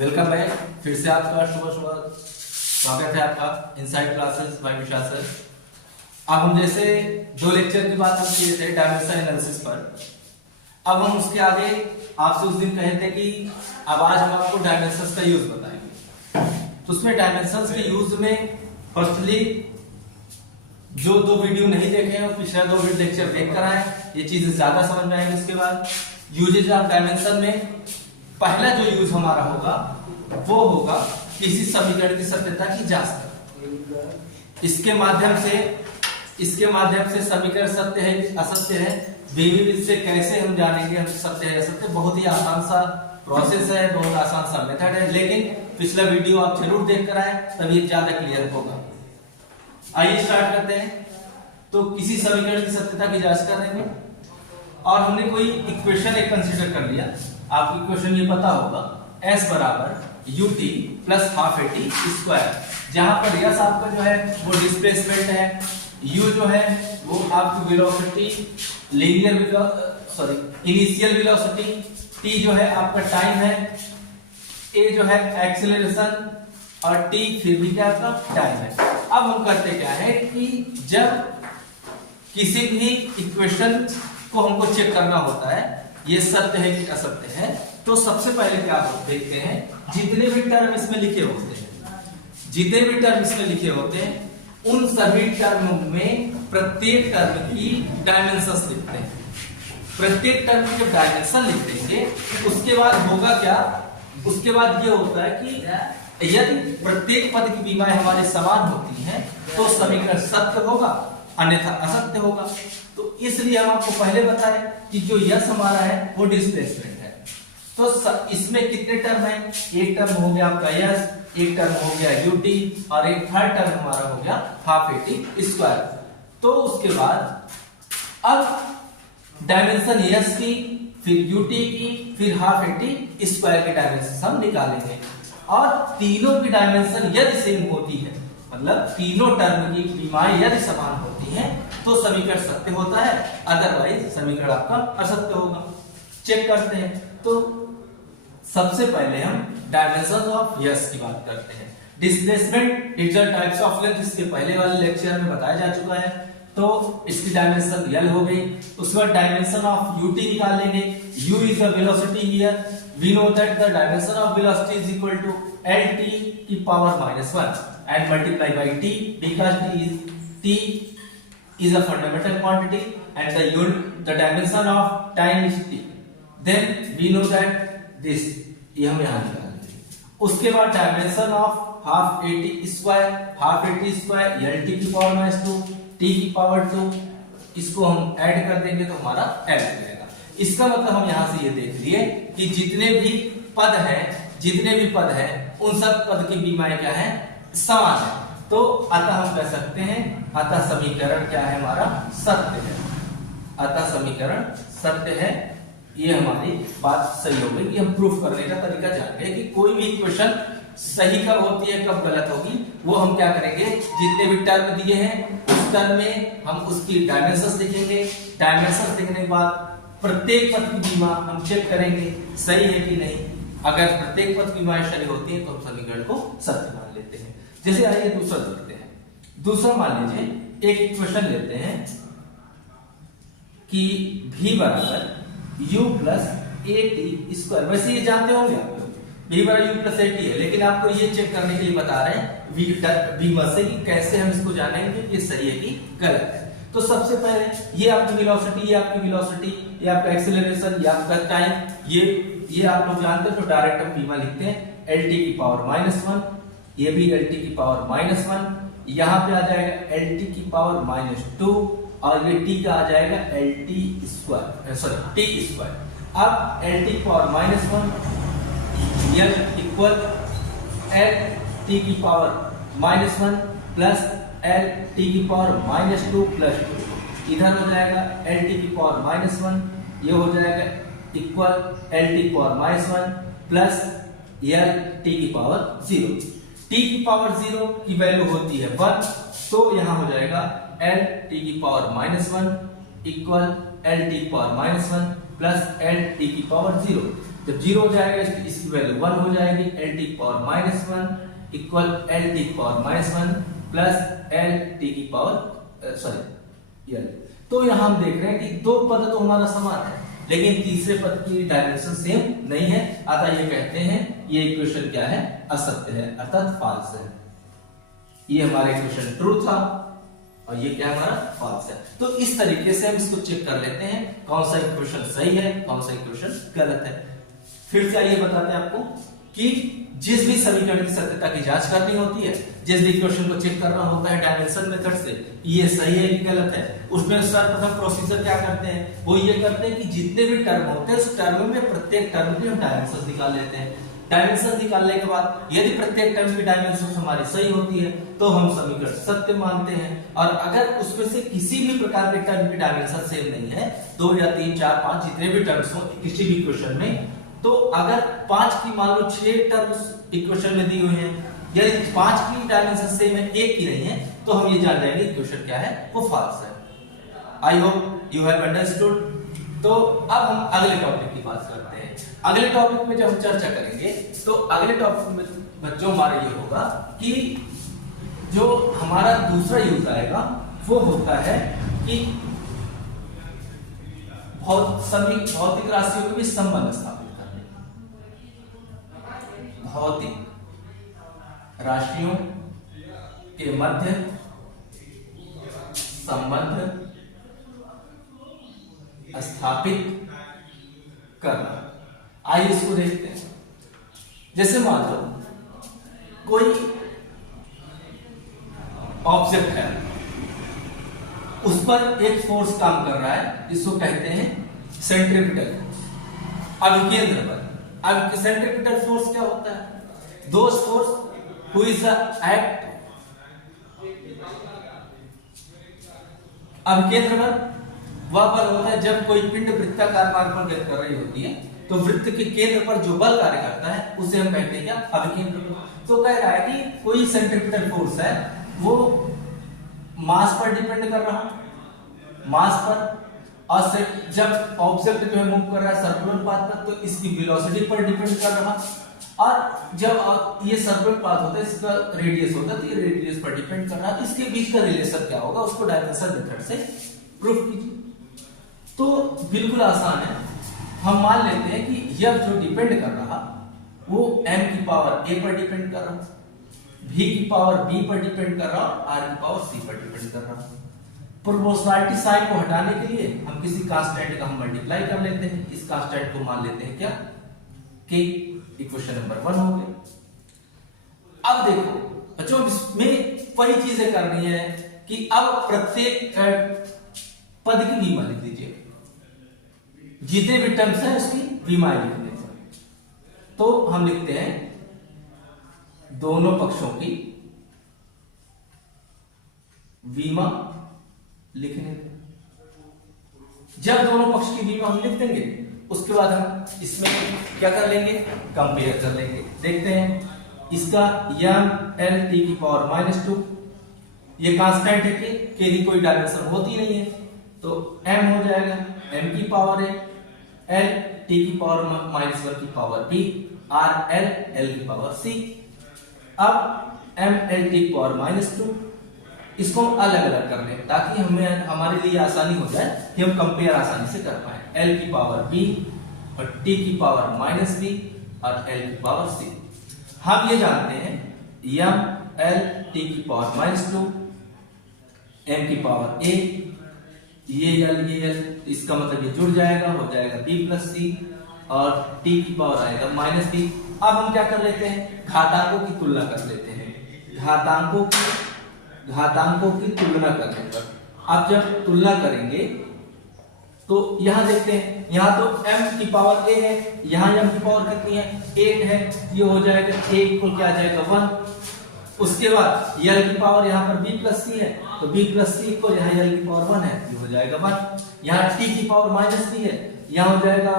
Welcome back. फिर से आपका सुबह सुबह स्वागत है आपका इनसाइड क्लासेस बाय विशाल सर। अब हम जैसे दो लेक्चर की बात हम किए थे डायमेंशन एनालिसिस पर, अब हम उसके आगे आपसे उस दिन कहे थे कि अब आज हम आपको डायमेंशंस का यूज बताएंगे। तो उसमें डायमेंशंस के यूज में फर्स्टली जो दो वीडियो नहीं देखे हैं पिछले दो लेक्चर देख कर आए, ये चीजें ज्यादा समझ में आएंगी। उसके बाद यूजेज ऑफ डायमेंशन में पहला जो यूज हमारा होगा वो होगा किसी समीकरण की सत्यता की जांच करना। इसके माध्यम से समीकरण सत्य है कि असत्य है, विधि से कैसे हम जानेंगे हम सत्य है असत्य। बहुत ही आसान सा प्रोसेस है, बहुत आसान सा मेथड है, लेकिन पिछला वीडियो आप जरूर देख कर आए तभी ज्यादा क्लियर होगा। आइए स्टार्ट करते हैं। तो किसी समीकरण की सत्यता की जांच करेंगे और हमने कोई इक्वेशन एक कंसीडर कर लिया। आपको इक्वेशन ये पता होगा s बराबर ut plus half eighty square, जहां पर यस आपका जो है वो डिस्प्लेसमेंट है, u जो है वो आपकी वेलोसिटी इनिशियल वेलोसिटी, t जो है आपका टाइम है, a जो है एक्सेलरेशन और t फिर भी क्या आपका टाइम है। अब हम करते क्या है कि जब किसी भी इक्वेशन को हमको चेक करना होता है ये सत्य है कि असत्य है, तो सबसे पहले क्या आप देखते हैं जितने भी टर्म इसमें लिखे होते हैं उन सभी टर्म में प्रत्येक टर्म की डायमेंशंस लिखते हैं। प्रत्येक टर्म की जब डायमेंशन लिख देंगे उसके बाद होगा क्या, उसके बाद ये होता है कि यदि प्रत्येक पद की विमाएं हमारे समान होती हैं तो समीकरण सत्य होगा अन्यथा असत्य होगा। तो इसलिए हम आपको पहले बताएं कि जो यस हमारा है वो डिस्प्लेसमेंट है। तो इसमें कितने टर्म है, एक टर्म हो गया आपका यस, एक टर्म हो गया यूटी और एक थर्ड टर्म हमारा हो गया हाफ एटी स्क्वायर। तो उसके बाद अब डायमेंशन यस की, फिर यूटी की, फिर हाफ एटी स्क्वायर की डायमेंशन हम निकालेंगे और तीनों की डायमेंशन यदि सेम होती है, मतलब तीनों टर्म की विमाएं यदि समान होती हैं तो समीकरण सत्य होता है, अदरवाइज समीकरण आपका असत्य होगा। चेक करते हैं। तो सबसे पहले हम डायमेंशन ऑफ यस की बात करते हैं। Displacement different types of length इसके पहले वाले लेक्चर में बताया जा चुका है, तो इसकी डायमेंशन यल हो गई। उसके बाद डायमेंशन ऑफ यूटी निकालेंगे। u is the velocity here, we know that the dimension of velocity is equal to lt की power -1 and multiply by t because t is a fundamental quantity and the dimension of time is t, then we know that this ये हम यहाँ निकालेंगे। उसके बाद dimension of half eighty square lt की power -2 t की power 2, इसको हम ऐड कर देंगे तो हमारा l मिलेगा। इसका मतलब हम यहाँ से ये देख लिए कि जितने भी पद हैं उन सब पद की विमाएं क्या है, समान है। तो अतः हम कह सकते हैं अतः समीकरण क्या है हमारा, सत्य है। अतः समीकरण सत्य है। ये हमारी बात सही हो गई। हम प्रूफ करने का तरीका जान गए कि कोई भी इक्वेशन सही कब होती है कब गलत होगी, वो हम क्या करेंगे, जितने भी टर्म दिए हैं उस टर्म में हम उसकी डायमेंशंस लिखेंगे। डायमेंशंस लिखने के बाद प्रत्येक पद की विमा हम चेक करेंगे सही है कि नहीं। अगर प्रत्येक पद की विमाएं सही होती है तो हम समीकरण को सत्य मान लेते हैं। जैसे आइए दूसरा देखते हैं। दूसरा मान लीजिए एक इक्वेशन लेते हैं कि v बराबर u प्लस एटी स्क्वायर। वैसे ये जानते होंगे आप लोग v बराबर u प्लस एटी है, लेकिन आपको ये चेक करने के लिए बता रहे हैं v से कि कैसे हम इसको जानेंगे कि ये सही है कि गलत है। तो सबसे पहले ये आपकी वेलोसिटी, ये आपका एक्सेलरेशन, ये आपका टाइम, ये आप लोग जानते हैं। तो डायरेक्ट हम विमा लिखते हैं lt की पावर -1, ये भी lt की पावर -1, यहाँ पे आ जाएगा lt की पावर -2 और ये t का आ जाएगा lt square, sorry t square. अब lt की पावर -1 l इक्वल lt की पावर -1 प्लस lt की पावर -2 प्लस 2, इधर हो जाएगा lt की पावर -1, ये हो जाएगा इक्वल lt की पावर -1 प्लस lt की पावर 0। t की पावर 0 की वैल्यू होती है 1, तो यहां हो जाएगा lt की पावर -1 इक्वल lt की पावर -1 प्लस lt की पावर 0। जब 0 हो जाएगा इसकी वैल्यू 1 हो जाएगी, एल टी की पावर -1 इक्वल एल टी की पावर -1 प्लस एल टी की पावर सॉरी एल। तो यहां हम देख रहे हैं कि दो पद तो हमारा समान है, लेकिन तीसरे पद की डायमेंशन सेम नहीं है, अतः ये कहते हैं ये इक्वेशन क्या है, असत्य है, अर्थात फॉल्स है। ये हमारा इक्वेशन ट्रू था और ये क्या हमारा फॉल्स है। तो इस तरीके से हम इसको चेक कर लेते हैं कौन सा इक्वेशन सही है, कौन सा इक्वेशन गलत है। फिर से आइए बताते हैं आपको कि जिस भी समीकरण की सत्यता की जांच करनी होती है, जिस भी इक्वेशन को चेक करना होता है डायमेंशन मेथड से ये सही है कि गलत है, उसमें सर्वप्रथम प्रोसीजर क्या करते हैं, वो ये करते हैं कि जितने भी टर्म होते हैं उस टर्म में प्रत्येक टर्म की हम डायमेंशन निकाल लेते हैं। डायमेंशन निकालने के बाद यदि प्रत्येक टर्म की डायमेंशन हमारी सही होती है तो हम समीकरण सत्य मानते हैं, और अगर उसमें से किसी भी प्रकार के टर्म की डायमेंशन सेम नहीं है, 2 या 3 4 5 जितने भी टर्म्स हो किसी भी इक्वेशन में, तो अगर 5 की मान लो 6 टर्म्स इक्वेशन में दी हुई हैं, यदि 5 की डायमेंशन सेम है, एक ही नहीं है, तो हम ये जान जाएंगे इक्वेशन क्या है, वो फॉल्स है। I hope you have understood. तो अब हम अगले टॉपिक की बात करते हैं। अगले टॉपिक में जब हम चर्चा करेंगे तो अगले टॉपिक में बच्चों हमारा ये होगा कि जो हमारा दूसरा यूज आएगा वो होता है कि सभी भौतिक राशियों के बीच संबंध स्थापित करने। भौतिक राशियों के मध्य संबंध स्थापित करना। आइए इसको देखते हैं। जैसे मान लो कोई ऑब्जेक्ट है, उस पर एक फोर्स काम कर रहा है, जिसको कहते हैं सेंट्रीपिटल फोर्स। अभिकेंद्र बल। अब सेंट्रीपिटल फोर्स क्या होता है, those force who is the act. अभिकेंद्र बल वह बल होता है जब कोई पिंड वृत्ताकार मार्ग पर गति कर रही होती है, तो वृत्त के केंद्र पर जो बल कार्य करता है उसे हम कहते हैं क्या, अभिकेंद्र बल। तो कह रहा है कि कोई सेंट्रीपिटल फोर्स है, वो मास पर डिपेंड कर रहा है, मास पर, और जब ऑब्जेक्ट जो है मूव कर रहा है सर्कुलर पाथ पर, तो इसकी वेलोसिटी पर डिपेंड कर रहा, और जब ये सर्कुलर पाथ होता है इसका रेडियस होता है, तो ये रेडियस पर डिपेंड कर रहा है। इसके बीच का रिलेशन क्या होगा, उसको डायमेंशन मेथड से प्रूफ कीजिए। तो बिल्कुल आसान है, हम मान लेते हैं कि यह जो डिपेंड कर रहा वो m की पावर a पर डिपेंड कर रहा, v की पावर b पर डिपेंड कर रहा, r की पावर c पर डिपेंड कर रहा। प्रोपोर्शनलिटी साइन को हटाने के लिए हम किसी कांस्टेंट का हम मल्टीप्लाई कर लेते हैं, इस कांस्टेंट को मान लेते हैं क्या, k। इक्वेशन नंबर 1 हो गई। अब देखो बच्चों, इसमें वही चीजें करनी है कि अब प्रत्येक पद की विमा लिख दीजिए, जितने भी टर्म्स है उसकी विमा लिख देते हैं। तो हम लिखते हैं दोनों पक्षों की विमा लिखने। जब दोनों पक्ष की विमा हम लिख देंगे, उसके बाद हम इसमें क्या कर लेंगे, कंपेयर कर लेंगे। देखते हैं इसका m l t की पावर -2, ये कांस्टेंट है कि की कोई डायमेंशन होती नहीं है, तो m हो जाएगा m की पावर है, l t की पावर -1 की power b, r l l की पावर c। अब m l t की पावर -2 इसको हम अलग अलग कर लें ताकि हमें हमारे लिए आसानी हो जाए कि हम कंपेयर आसानी से कर पाए। l की पावर b और t की पावर -b और l की पावर c। हम ये जानते हैं m l t की पावर -2, m की पावर a, ये l, इसका मतलब ये जुड़ जाएगा, हो जाएगा b प्लस c, और t की पावर आएगा -b। अब हम क्या कर लेते हैं, घातांकों की तुलना कर लेते हैं। घातांकों की तुलना करने पर अब जब तुलना करेंगे तो यहां देखते हैं, यहां तो m की पावर a है, यहां m की पावर कितनी है, 8 है, ये हो जाएगा a इक्वल क्या आ जाएगा 1। उसके बाद l की पावर यहां पर b प्लस c है, तो b प्लस c इक्वल यहां l की पावर 1 है, ये हो जाएगा 1। यहां t की पावर -b है, यहां हो जाएगा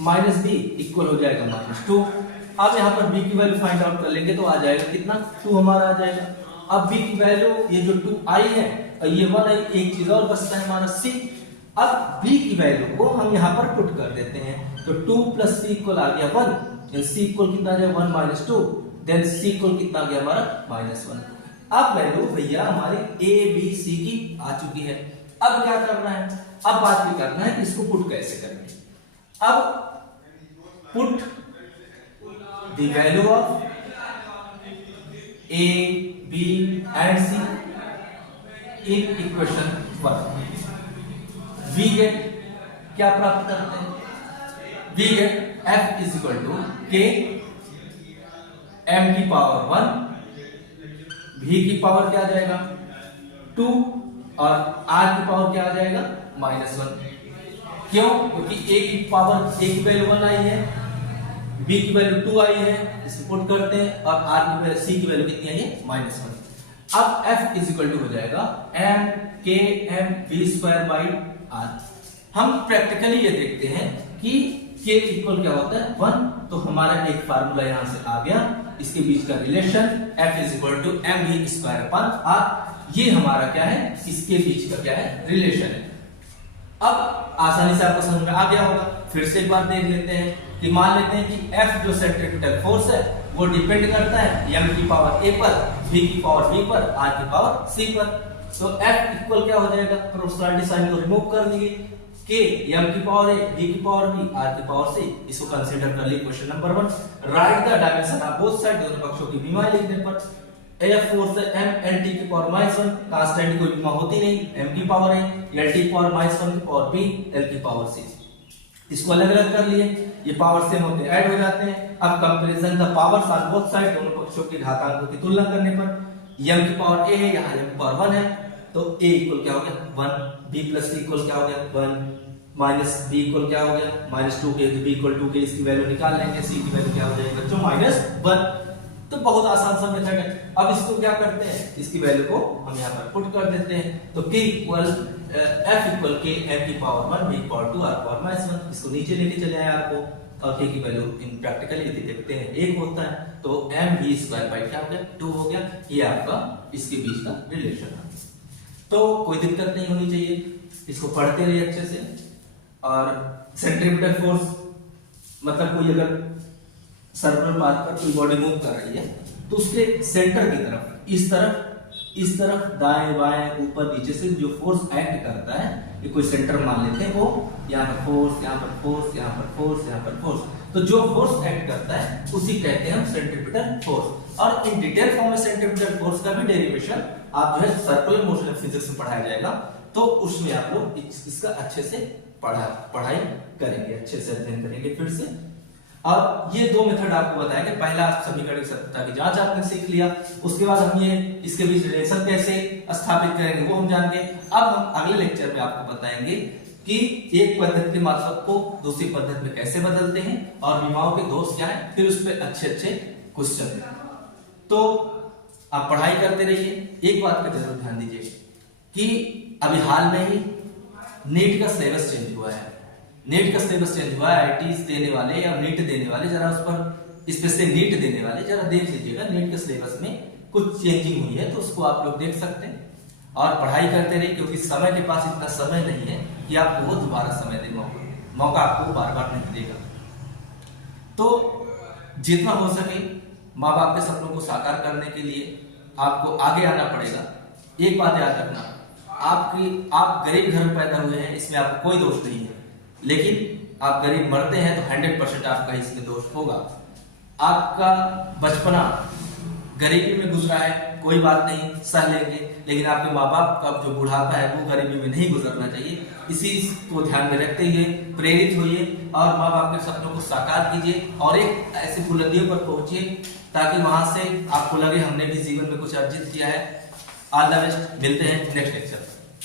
-b इक्वल हो जाएगा -2। अब यहां पर b की वैल्यू फाइंड आउट कर लेंगे तो आ जाएगा कितना, 2 हमारा आ जाएगा। अब b की वैल्यू ये जो 2 आई है और ये 1 आई, एक चीज और बचता है हमारा c। अब b की वैल्यू को हम यहां पर पुट कर देते हैं, तो तो 2 प्लस सी इक्वल आ गया 1, देन सी इक्वल कितना आ जाएगा 1 माइनस 2, देन सी इक्वल कितना आ गया हमारा -1। अब वैल्यू भैया हमारी ए बी सी की आ चुकी है। अब क्या करना है, अब बात ये करना है कि इसको पुट कैसे करेंगे। अब put the value of a b and c in equation 1, we get क्या प्राप्त करते हैं, we get f is equal to k m की पावर 1, v की पावर क्या आ जाएगा 2 और r की पावर क्या आ जाएगा -1। क्यों? क्योंकि a की पावर a की वैल्यू 1 आई है, b की वैल्यू 2 आई है, इसे पुट करते हैं और r की वैल्यू c की वैल्यू कितनी आई है -1। अब f इज इक्वल टू हो जाएगा m k m v square by r। हम प्रैक्टिकली ये देखते हैं कि k इक्वल क्या होता है 1, तो हमारा एक फार्मूला यहां से आ गया, इसके बीच का relation f is equal to m v square upon r, ये हमारा क्या है, इसके बीच का क्या है रिलेशन है। अब आसानी से आपको समझ में आ गया होगा। फिर से एक बार देख लेते हैं कि मान लेते हैं कि F जो सेंट्रीपिटल फोर्स है वो डिपेंड करता है m की पावर a पर, v की पावर b पर, r की पावर c पर। तो F इक्वल क्या हो जाएगा, प्रोपोर्शनलिटी साइन को रिमूव कर देंगे, k m की पावर a, v की पावर b, r की पावर c, इसको कंसीडर कर लिए question number 1। Right the dimension of both side, दोनों पक्षों की बीमा लिखने पर F फोर्स है m n t की पावर -1, कांस्टेंट कोई बीमा होती नहीं, m की पावर है, l t की पावर -1 की पावर b, l की पावर c, इसको अलग अलग कर लिए, ये पावर सेम होते हैं ऐड हो जाते हैं। अब comparison the powers on both side, दोनों पक्षों के घातांकों की तुलना करने पर m की पावर a है, यहाँ m की पावर 1 है, तो a इक्वल क्या हो गया 1, b प्लस c इक्वल क्या हो गया 1, माइनस b इक्वल क्या हो गया -2k, तो b इक्वल 2k, इसकी वैल्यू निकाल लेंगे, c की वैल्यू क्या हो जाएगी बच्चों -1। तो बहुत आसान सा मेथड है। अब इसको क्या करते हैं, इसकी वैल्यू को हम यहाँ पर पुट कर देते हैं, तो k equal f equal k m की पावर 1, b की पावर 2, r की पावर -1, इसको नीचे लेके चले आए आपको, और k की वैल्यू इन प्रैक्टिकली यदि देखते हैं 1 होता है, तो m v स्क्वायर बाई क्या हो गया 2 हो गया। ये आपका इसके बीच का रिलेशन है, तो कोई दिक्कत नहीं होनी चाहिए, इसको पढ़ते रहिए अच्छे से। और सेंट्रीपिटल फोर्स मतलब कोई अगर सर्कुलर पाथ पर कोई बॉडी मूव कर रही है तो उसके सेंटर की तरफ इस तरफ दाएं बाएं ऊपर नीचे से जो फोर्स एक्ट करता है, ये कोई सेंटर मान लेते हैं, वो यहाँ पर फोर्स, यहाँ पर फोर्स, यहाँ पर फोर्स, यहाँ पर फोर्स, तो जो फोर्स एक्ट करता है उसी कहते हैं हम सेंट्रीपिटल फोर्स। और इन डिटेल फॉर्म में सेंट्रीपिटल फोर्स का भी डेरिवेशन आप जो है सर्कुलर मोशन फिजिक्स में पढ़ाया जाएगा, तो उसमें आप लोग इसका अच्छे से पढ़ाई करेंगे, अच्छे से अध्ययन करेंगे फिर से। अब ये दो मेथड आपको बताएंगे, पहला समीकरण सत्यता की जांच आपने सीख लिया, उसके बाद हम ये इसके बीच रिलेशन कैसे स्थापित करेंगे वो हम जानेंगे। अब हम अगले लेक्चर में आपको बताएंगे कि एक पद्धति के मात्रक को दूसरी पद्धति में कैसे बदलते हैं और विमाओं के दोष क्या है, फिर उस पर अच्छे क्वेश्चन। तो आप पढ़ाई करते रहिए। एक बात का जरूर ध्यान दीजिए कि अभी हाल में ही नीट का सिलेबस चेंज हुआ है, नीट का सिलेबस चेंज हुआ है। आईटीज देने वाले या नीट देने वाले जरा उस पर स्पेशली नीट देने वाले जरा देख लीजिएगा, नीट के सिलेबस में कुछ चेंजिंग हुई है, तो उसको आप लोग देख सकते हैं और पढ़ाई करते रहिए, क्योंकि समय के पास इतना समय नहीं है कि आपको वो दोबारा समय दे, मौका आपको बार बार नहीं देगा। तो जितना हो सके माँ बाप के सपनों को साकार करने के लिए आपको आगे आना पड़ेगा। एक बात याद रखना, आप गरीब घर में पैदा हुए हैं, इसमें आपको कोई दोष नहीं है, लेकिन आप गरीब मरते हैं तो 100% आपका इसमें दोष होगा। आपका बचपना गरीबी में गुजरा है, कोई बात नहीं, सह लेंगे, लेकिन आपके माँ बाप का जो बुढ़ापा है वो गरीबी में नहीं गुजरना चाहिए। इसी को ध्यान में रखते हुए प्रेरित होइए और माँ बाप के सपनों को साकार कीजिए और एक ऐसी बुलंदियों पर पहुंचिए ताकि वहां से आपको लगे हमने भी जीवन में कुछ अर्जित किया है। ऑल द बेस्ट, मिलते हैं नेक्स्ट लेक्चर।